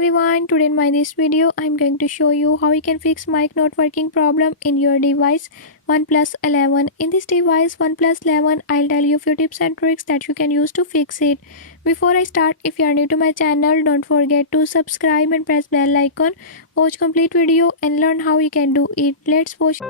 everyone, today in my this video I'm going to show you how you can fix mic not working problem in your device OnePlus 11. In this device OnePlus 11 I'll tell you few tips and tricks that you can use to fix it. Before I start, if you are new to my channel, don't forget to subscribe and press bell icon. Watch complete video and learn how you can do it. Let's watch.